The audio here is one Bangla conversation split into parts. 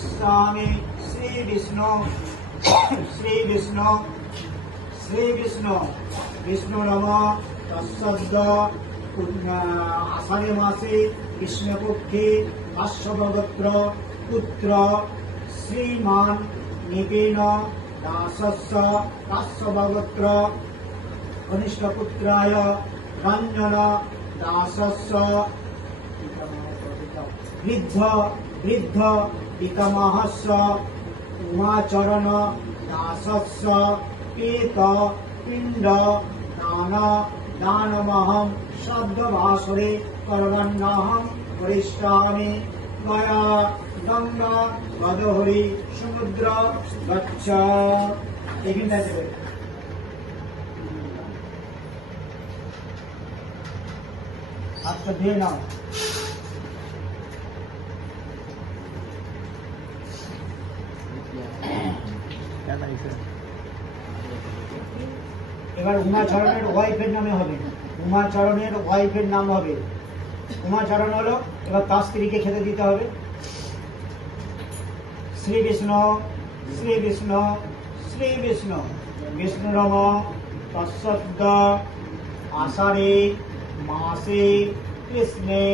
करिष्यामि। श्री विष्णु श्री विष्णु श्री विष्णु विष्णु नम तस्सद्द आषाढ़ मासे कृष्णपक्षे काश्यपगोत्र पुत्र श्रीमान निपेन दासस्य काश्यपगोत्र कनिष्ठपुत्राय रंजन दासस्य वृद्ध वृद्ध पितामहस्य उमाचरण दासस्य पेत पिंड दान दानमहं श्राद्धवासरे कर्मण्यहं करिष्यामि। गया गंगा गोदावरी समुद्र गच्छ। हाथ धुए नाओ। এবার উমাচরণের ওয়াইফের নামে হবে। উমাচরণের ওয়াইফের নাম হবে উমাচরণ হলো। এবার তার স্ত্রীকে খেতে দিতে হবে। শ্রী বিষ্ণু শ্রী বিষ্ণু শ্রী বিষ্ণু বিষ্ণু নম তৎসদ্দ আষাঢ়ে मासे कृष्णे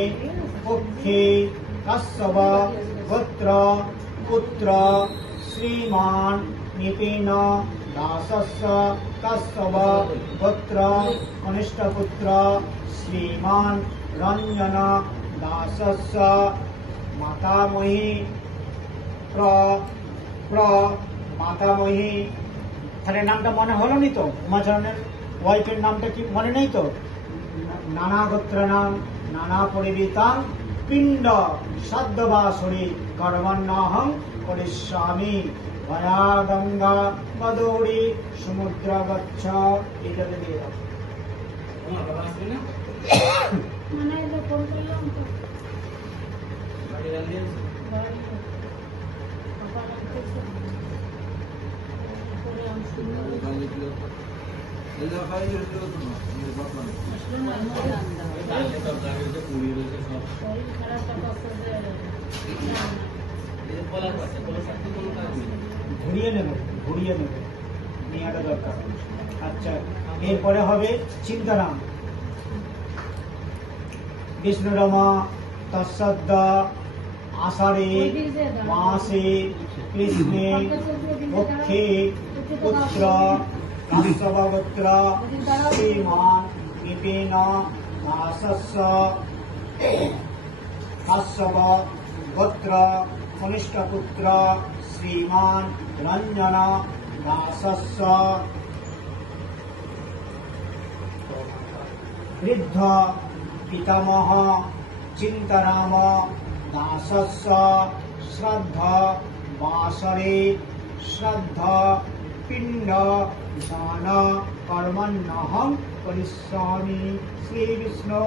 पक्षे कश्यप गोत्र पुत्र श्रीमान निपेन दासस्य कश्यप गोत्र कनिष्ठपुत्र श्रीमान रंजन दासस्य मातामही प्र मातामही। তাহলে নামটা মনে হলো নি তো? উমাচরণের ওয়াইফের নামটা কি মনে নেই তো? नाना गोत्र नाम नाना परिवेतां पिंड श्राद्धवासरे कर्मण्यहं करिष्यामि। गया गंगा गोदावरी समुद्र गच्छ। এটাতে দিয়ে দাও। তোমার বাবা আসবে না? মানে এটা ফোন করলাম তো। বাড়ি রান্না আছে? বাড়ি পাপা রাখতেছে। পরে আসছি। বাড়ি দিলো তো। এলা খাই দিলো তো না। মেরে বাবা না। তাহলে তো গাড়ি তো পুরি রয়েছে সব। শরীর খারাপটা কষ্ট দেয়। এই বলার পাশে কোনো সাথে কোনো কাজ নেই। ঘুরিয়ে নেব নিয়াটা দরকার। আচ্ছা এরপরে হবে চিন্তানাম। বিষ্ণু রমা তৎসদ্দ আষাঢ়ে মাসে কৃষ্ণে পক্ষে পুত্র কাশ্যপগোত্র শ্রীমান নিপেন দাসस्य काश्यप गोत्र कनिष्ठपुत्र श्रीमान रंजन दासस्य वृद्ध पितामह चिंतनाम दासस्य श्राद्ध वासरे श्राद्ध पिंड दान कर्मण्यहं करिष्यामि। श्री विष्णु